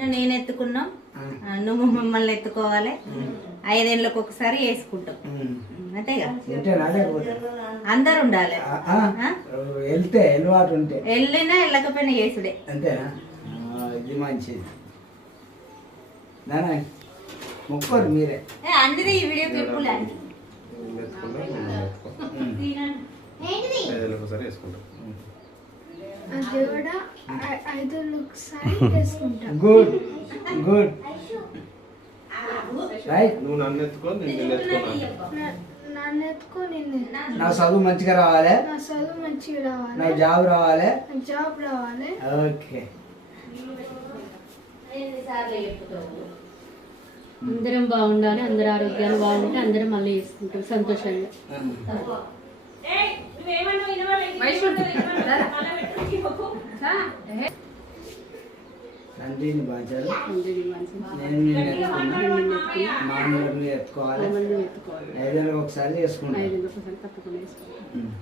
నేను ఎత్తుకున్నాం, నువ్వు మమ్మల్ని ఎత్తుకోవాలి. 5 ఏళ్ళకి ఒకసారి వేసుకుంటాం అంతేగా. అందరు ఉండాలి, వెళ్ళినా వెళ్ళకపోయినా వేసుడే అంతేనా. ఇది మంచిది. మొక్కరు మీరే అందరూ ఈ వీడియో క్లిప్పులే గుడ్ గుడ్ రైట్. నువ్వు నన్ను ఎత్తుకో, నా చదువు మంచిగా రావాలి, నా జాబ్ రావాలి. ఓకే. అందరం బాగుండాలి, అందరు ఆరోగ్యాలు బాగుంటే అందరం మళ్ళీ చేసుకుంటాం సంతోషంగా. తండ్రిని బాధ్యత మామూలు ఎత్తుకోవాలి. 5 ఏళ్ళకి ఒకసారి చేసుకుంటాం. తప్పకుండా చేసుకోవాలి.